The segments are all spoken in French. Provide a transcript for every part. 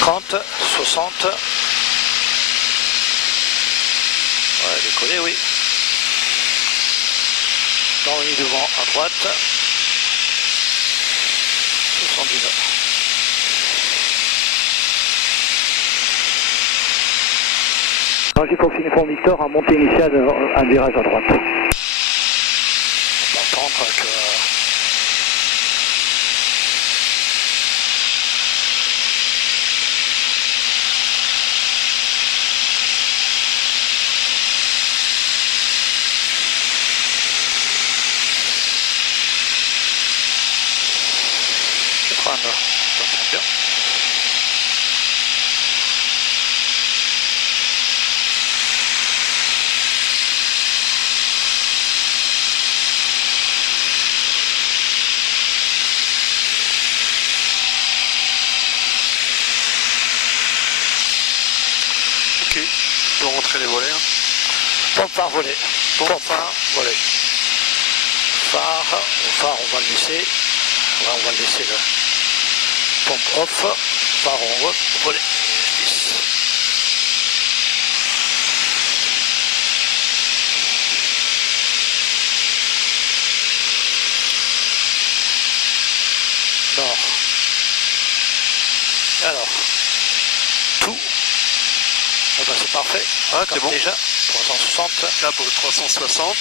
30, 60. Ouais, décoller, oui. Dans le devant à droite. 79. J'ai pour Uniforme Victor, en montée initiale, un virage à droite. On va attendre que... Je vais prendre, attention bien. Ok, on peut rentrer les volets. Hein. Pompe par volet. Pompe phare, volet. Phare, on va le laisser. Ouais, on va le laisser là. Pompe off, phare on voit, volet. 10. Nord. Alors, tout. Eh ben, c'est parfait. Ah, c'est bon. Déjà, 360. Là pour le 360. Ouais.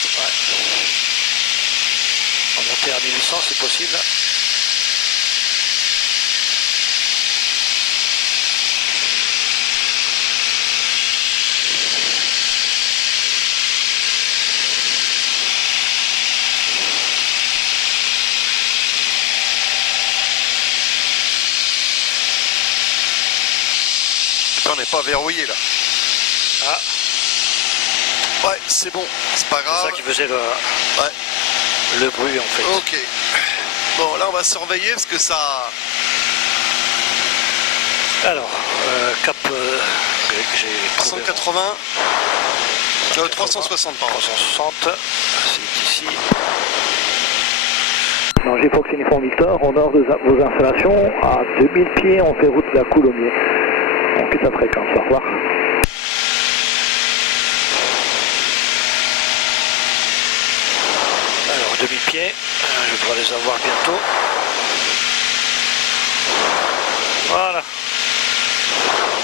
On va monter à 1800 si possible. On n'est pas verrouillé là. Ah, Ouais, c'est bon, c'est pas c'est grave. ça qui faisait Ouais. le bruit en fait. Ok. Bon, là on va surveiller parce que ça. Alors, cap que j'ai trouvé. 180. 360 pardon. 360, c'est ici. Non, j'ai Fox Uniforme Victor, au nord de vos installations, à 2000 pieds, on fait route de la Coulommiers. On quitte sa fréquence, au revoir. Alors, 2000 pieds, je dois les avoir bientôt. Voilà.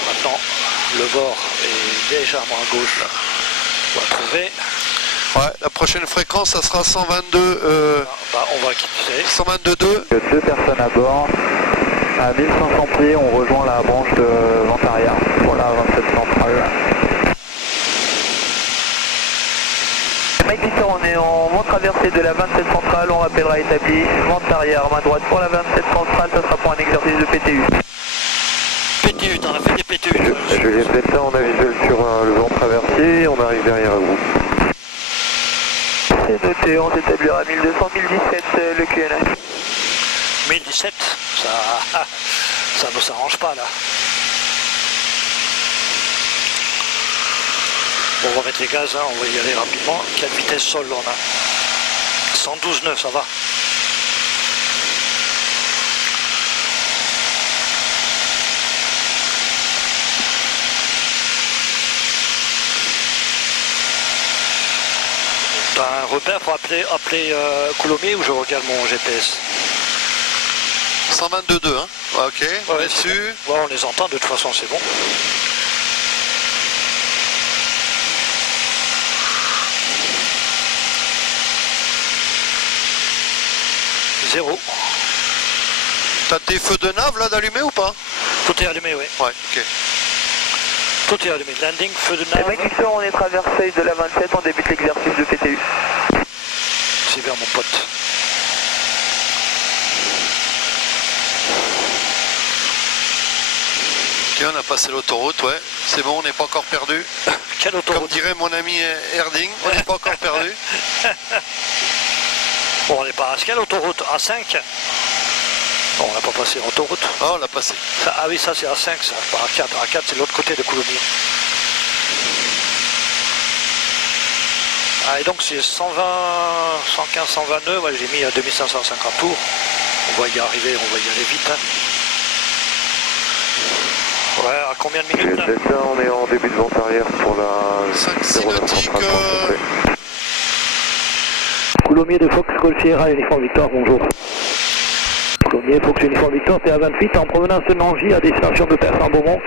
Maintenant, le bord est légèrement à gauche, là. On va trouver. Ouais, la prochaine fréquence ça sera 122. Bah, on va quitter. 122.2. Deux personnes à bord. À 1500 pieds, on rejoint la branche de vente arrière pour la 27 centrale. Mike Victor, on est en vente traversée de la 27 centrale, on rappellera établi, vente arrière, main droite pour la 27 centrale, ça sera pour un exercice de PTU. PTU, t'en as fait des PTU. Julien Delta, on a visuel sur le vent traversé, on arrive derrière vous. C'est noté, on s'établira à 1200, 1017 le QNH. 1017, ça ne s'arrange pas là. On va remettre les gaz, hein, on va y aller rapidement. Quelle vitesse sol on a? 112,9, ça va. T'as un repère pour appeler Coulommiers ou je regarde mon GPS? 122.2, hein. Ouais, ok, on est dessus. Bon. Ouais, on les entend, de toute façon c'est bon. Zéro. T'as tes feux de nav là d'allumer ou pas? Tout est allumé, oui. Ouais, ok. Tout est allumé. Landing, feu de nav. Mike Victor, on est traversé de la 27, on débute l'exercice de PTU. C'est vers mon pote. Ok, on a passé l'autoroute, ouais. C'est bon, on n'est pas encore perdu. Quelle Comme autoroute? dirait mon ami Erding, on n'est pas encore perdu. Bon, on n'est pas à quelle autoroute? A5? Bon, on n'a pas passé l'autoroute. Ah, on l'a passé. Ah oui, ça c'est A5, ça, pas A4. A4 c'est l'autre côté de Coulommiers. Ah, et donc c'est 120, 115, 120 nœuds. Ouais, j'ai mis à 2550 tours. On va y arriver, on va y aller vite. Hein. Ouais, à combien de minutes là? Delta, on est en début de vente arrière pour la 5-6 09 nautiques. centrale. Coulommiers de Fox Golf Sierra, uniforme Victor, bonjour. Coulommiers, Fox uniforme Victor, PA28 en provenance de Nangy à destination de Persan-Beaumont.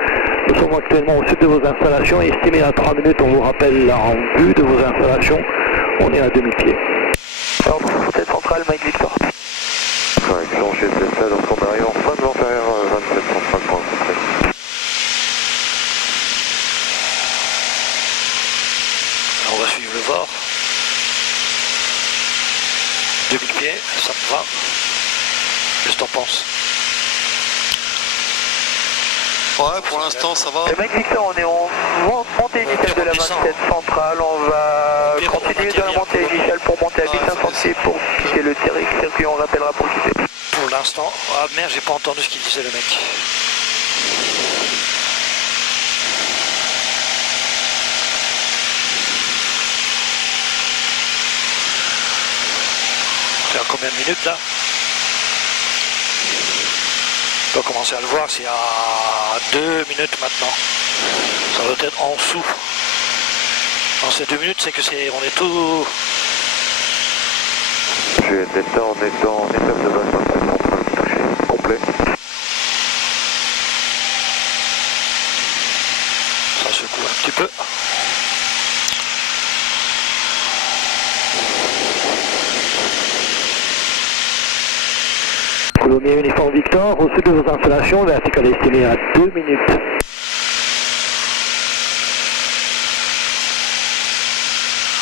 Nous sommes actuellement au sud de vos installations, estimé à 3 minutes, on vous rappelle en vue de vos installations, on est à demi-pied. Alors, tête centrale, Mike Victor. Correction chez Delta, donc on arrive en fin de vente arrière 27 centrale pour rencontrer. On va suivre le VOR. 2000 pieds, ça me va. Qu'est-ce que t'en penses? Ouais, pour l'instant ça va. Mike Victor, on est en montée initiale de la 27 centrale, on va continuer dans la montée initiale pour monter à 1500 pieds pour quitter le circuit, on rappellera pour quitter. Pour l'instant, ah merde, j'ai pas entendu ce qu'il disait le mec. C'est à combien de minutes là? On doit commencer à le voir, c'est à 2 minutes maintenant. Ça doit être en dessous. Dans ces 2 minutes, c'est que c'est. On est tout. Chez Delta, on est en étape de base 27 centrale touché, complet. Ça secoue un petit peu. Coulommiers uniforme Victor, au sud de vos installations, vertical estimé à 2 minutes.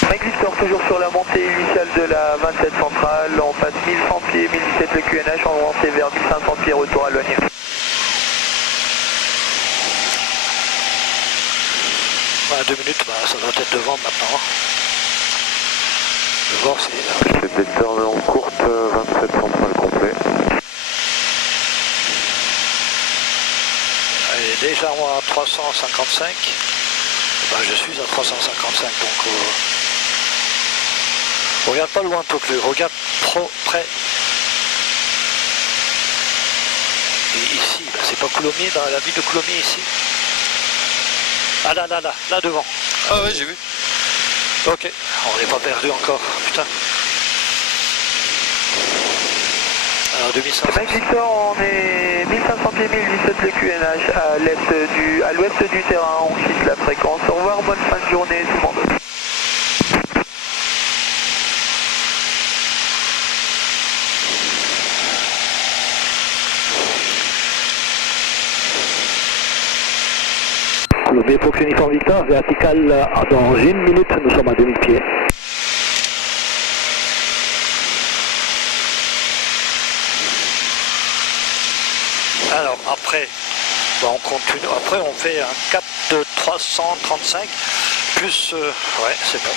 Mike Victor, toujours sur la montée initiale de la 27 centrale, on passe 1100 pieds, 1017 le QNH, on va monter vers 1500 pieds, retour à Logne. À 2 minutes, bah, ça doit être devant maintenant. Le VOR, c'est. Chez Delta, on est en courte 27 centrale complet. Et déjà moi à 355, ben, je suis à 355, donc regarde pas loin Tokyo, regarde près. Et ici, ben, c'est pas Coulommiers, dans la ville de Coulommiers ici. Ah là devant. Ah ouais, j'ai vu. Ok, on n'est pas perdu encore, putain. Alors 2500. Mike Victor, on est 1500 pieds, 1017 le QNH à l'ouest du terrain, on quitte la fréquence. Au revoir, bonne fin de journée tout le monde. Coulommiers Fox uniforme Victor, vertical dans 1 minute, nous sommes à 2000 pieds. Alors après, ben, on continue. Après on fait un cap de 335 plus ouais c'est bon.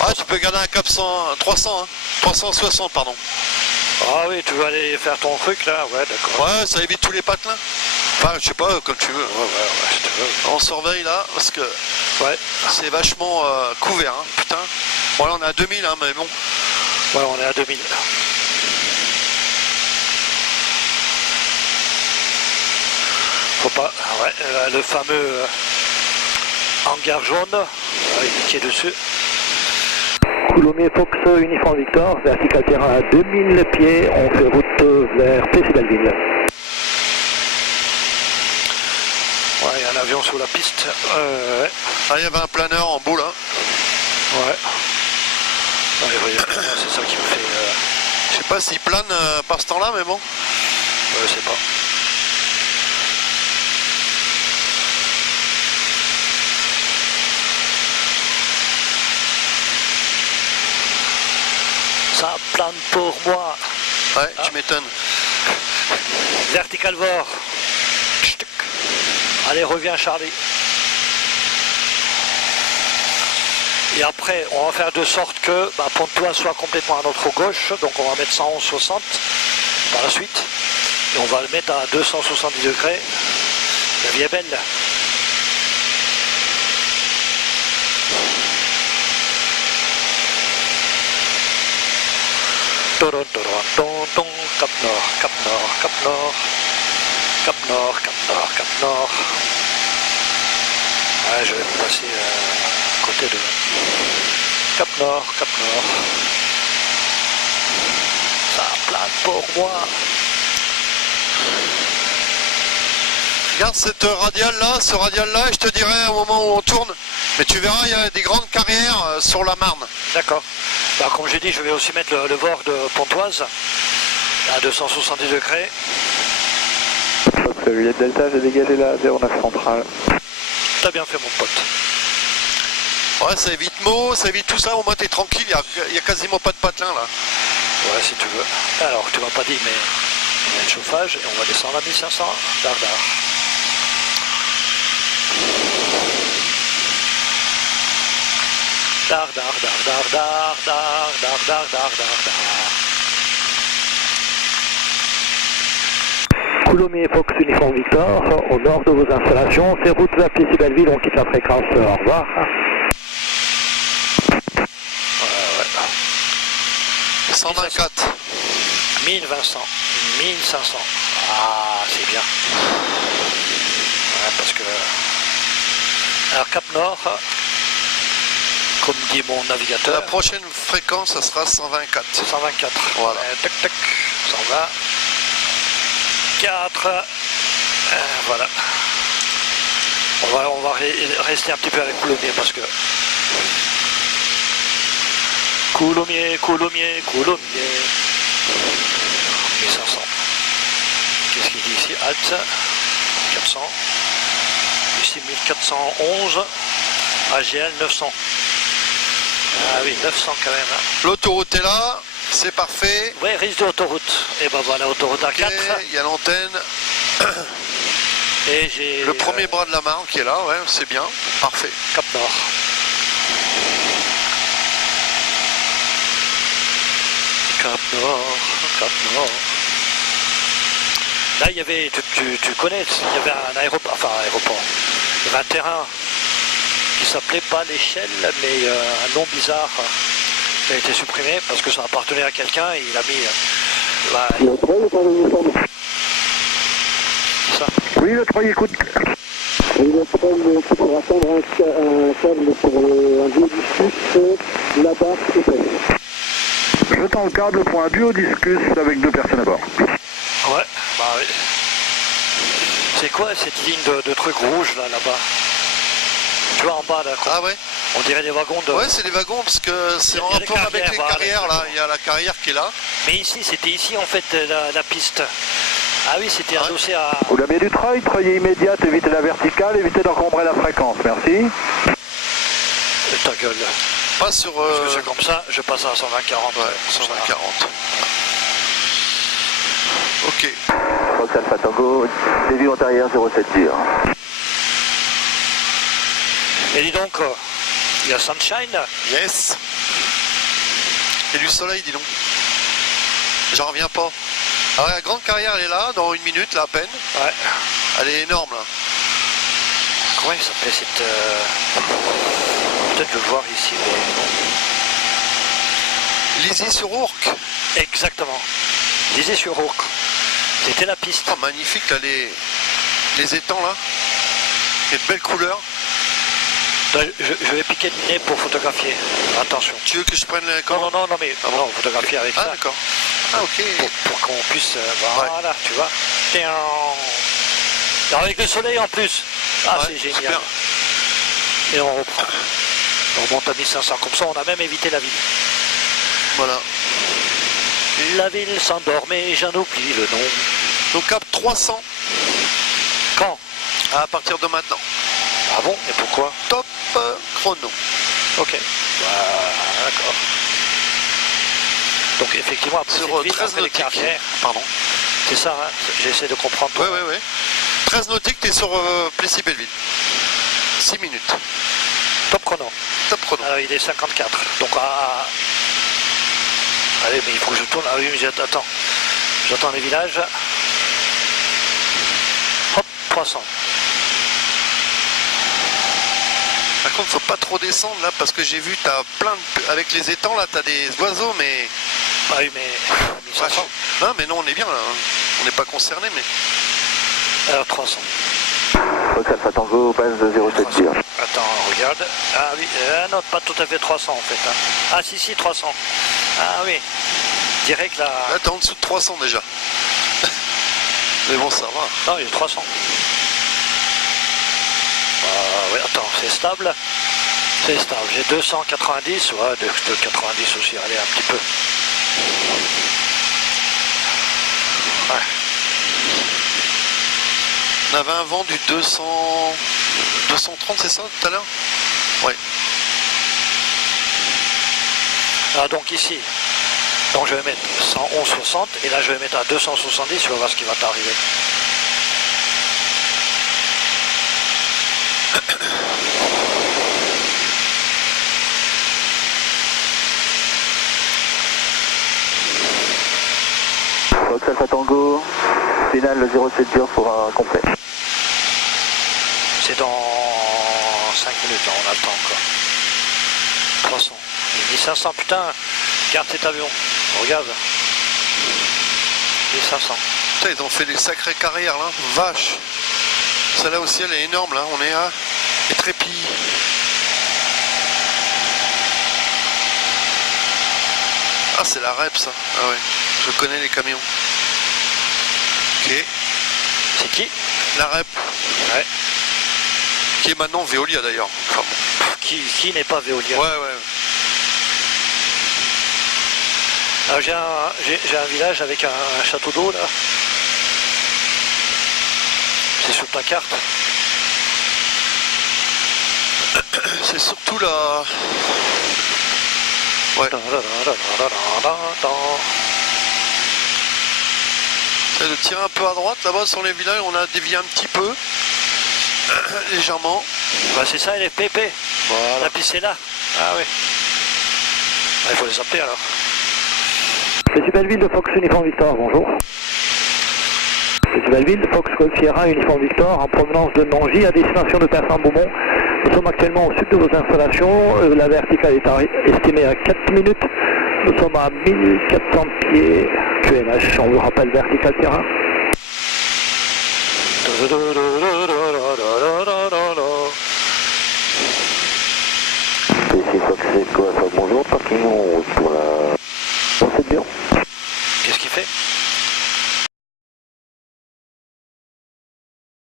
Ah, tu peux garder un cap 300, hein. 360 pardon. Ah oui, tu vas aller faire ton truc là, ouais d'accord. Ouais, ça évite tous les patelins. Enfin, je sais pas, comme tu veux. Ouais, si tu veux. On surveille là, parce que Ouais. c'est vachement couvert, hein, putain. Bon là on est à 2000, hein, mais bon. Ouais, on est à 2000. Faut pas. Ouais, le fameux hangar jaune, avec piqué dessus. Coulommiers Fox uniforme Victor, vertical terrain à 2000 pieds, on fait route vers Plessis-Belleville. Ouais, il y a un avion sur la piste. Ouais. Ah, il y avait un planeur en bout là. Ouais. Ouais, c'est ça qui me fait. Je sais pas s'il plane par ce temps-là, mais bon. Je sais pas. Ça plane pour moi. Ouais, tu m'étonnes. Vertical VOR. Allez, reviens Charlie. Et après, on va faire de sorte que Pontoise soit complètement à notre gauche. Donc on va mettre 111,60 par la suite. Et on va le mettre à 270 degrés. La vie est belle. Cap nord, cap nord, cap nord. Cap Nord, Cap Nord, Cap Nord. Ouais, je vais me passer à côté de Cap Nord, Cap Nord. Ça plane pour moi. Regarde cette radiale là, ce radial là, et je te dirai au moment où on tourne. Mais tu verras, il y a des grandes carrières sur la Marne. D'accord. Bah, comme j'ai dit, je vais aussi mettre le bord de Pontoise à 270 degrés. Donc, Juliette Delta, j'ai dégagé la 09 centrale. T'as bien fait, mon pote. Ouais, ça évite Meaux, ça évite tout ça, au moins t'es tranquille, il y a quasiment pas de patelin là. Ouais, si tu veux. Alors, tu m'as pas dit, mais il y a le chauffage et on va descendre à 1500. Dardar. Dar, dar, dar, dar, dar, dar, dar, dar, dar, dar, dar. Coulommiers Fox Uniforme Victor, au nord de vos installations, c'est route vers Plessis-Belleville, on quitte la fréquence, au revoir. Ouais. 124. 1500, 1500. Ah, c'est bien. Ouais, parce que... Alors, Cap Nord, comme dit mon navigateur... La prochaine fréquence, ça sera 124. 124. Voilà. Tac, tac. 120. 4. Voilà. On va rester un petit peu avec Coulommiers parce que... Coulommiers. 1500. Qu'est-ce qu'il dit ici? Halte. 400. Ici 1411. AGL 900. Ah oui, 900 quand même. Hein. L'autoroute est là, c'est parfait. Ouais, risque de autoroute. Et ben voilà, autoroute A4. Okay, il y a l'antenne. Et j'ai... Le premier bras de la Marne qui est là, ouais, c'est bien. Parfait. Cap Nord. Cap Nord. Là, il y avait, tu connais, il y avait un aéroport, il y avait un terrain qui s'appelait pas l'échelle, mais un nom bizarre qui a été supprimé parce que ça appartenait à quelqu'un et il a mis... ça. Oui, le 3 écoute. Oui, le problème, c'est pour attendre un câble pour un biodiscus, là-bas, c'est fait. Je tends le câble pour un biodiscus avec 2 personnes à bord. Ouais, bah oui. C'est quoi cette ligne de trucs rouges là-bas? Tu vois en bas là, Ah ouais. on dirait des wagons de... Ouais, c'est des wagons parce que c'est en Il y a des rapport avec les carrières, carrières là. Il y a la carrière qui est là. Mais ici, c'était ici en fait la piste. Ah oui, c'était Ouais. adossé à... Vous l'avez du treuil, treuil immédiate, évitez la verticale, évitez d'encombrer la fréquence, merci. Ta gueule. Pas sur... Parce que c'est comme ça, je passe à 120-40. Ouais, 120-40. Ok. Fox Alpha Tango, débit antérieur 07 dur. Et dis donc, il y a Sunshine. Yes. Et du soleil, dis donc. J'en reviens pas. Alors la grande carrière, elle est là, dans 1 minute, là, à peine. Ouais. Elle est énorme, là. Comment il s'appelait cette... Peut-être le voir ici, mais non. Lizy-sur-Ourcq. Exactement. Lisez sur Ourcq. C'était la piste. Oh, magnifique, là, les étangs, là. Quelle belle couleur. Je vais piquer le nez pour photographier. Attention. Tu veux que je prenne les... Non, mais non, photographier avec Ah, ça. d'accord. Ah, ok. Pour qu'on puisse... voilà, tu vois. Alors, avec le soleil en plus. Ah, Ouais, c'est génial. super. Et on reprend. On remonte à 1500. Comme ça, on a même évité la ville. Voilà. La ville s'endort, mais j'en oublie le nom. Donc cap 300 Quand? à partir de maintenant. Ah bon? Et pourquoi? Top chrono. Ok. D'accord. Donc effectivement, après Sur cette ville, 13 après les nautiques. carrières, Pardon. c'est ça, hein, j'essaie de comprendre. Ouais. 13 nautiques, t'es sur Plessis-Belleville. 6 minutes. Top chrono. Top chrono. Alors il est 54. Donc allez, mais il faut que je tourne. Ah oui, mais attends. J'attends les villages. Hop, 300. Par contre, faut pas trop descendre là parce que j'ai vu, t'as plein de... avec les étangs là, t'as des oiseaux, mais... Ah oui, mais 1500. Non, mais non, on est bien là. On n'est pas concerné, mais... Alors 300. Fox Alpha Tango, base de 07 dur. Attends, regarde. Ah oui, non, pas tout à fait 300 en fait. Hein. Ah si, 300. Ah oui. Direct là. Là, t'es en dessous de 300 déjà. Mais bon, ça va. Non, il y a 300. Oui, attends, c'est stable. C'est stable. J'ai 290. Ouais, 290 aussi. Allez, un petit peu. Ouais. On avait un vent du 230, c'est ça, tout à l'heure? Ouais. Ah, donc ici. Donc je vais mettre 111,60 et là je vais mettre à 270, tu vas voir ce qui va t'arriver. Fox Alpha Tango, final le 07 dur pour un complet. C'est dans 5 minutes, là, on a le temps encore. 300. J'ai mis 500, putain, garde cet avion. Regarde. 1500. Putain, ils ont fait des sacrées carrières là, vache. Celle-là aussi, elle est énorme là, on est à Étrépille. Ah, c'est la REP ça. Ah ouais, je connais les camions. Ok. C'est qui? La REP. Ouais. Qui est maintenant Veolia d'ailleurs. Enfin, bon. Qui n'est pas Veolia? Ouais. Alors j'ai un village avec un château d'eau là. C'est sur ta carte. C'est surtout la... Ouais. C'est de tirer un peu à droite là-bas sur les villages, on a dévié un petit peu. Légèrement. Bah c'est ça, elle est pépé. Voilà. La piste est là. Ah oui. Il faut les appeler alors. Monsieur Belleville de Fox Uniforme Victor, bonjour. Monsieur Belleville, Fox Golf Sierra Uniforme Victor, en provenance de Nangy à destination de Persan-Beaumont. Nous sommes actuellement au sud de vos installations. La verticale est estimée à 4 minutes. Nous sommes à 1400 pieds QNH. On vous rappelle vertical terrain. PC Fox Echo Alpha, bonjour, parking en route pour la... Bon, c'est bien. Qu'est-ce qu'il fait?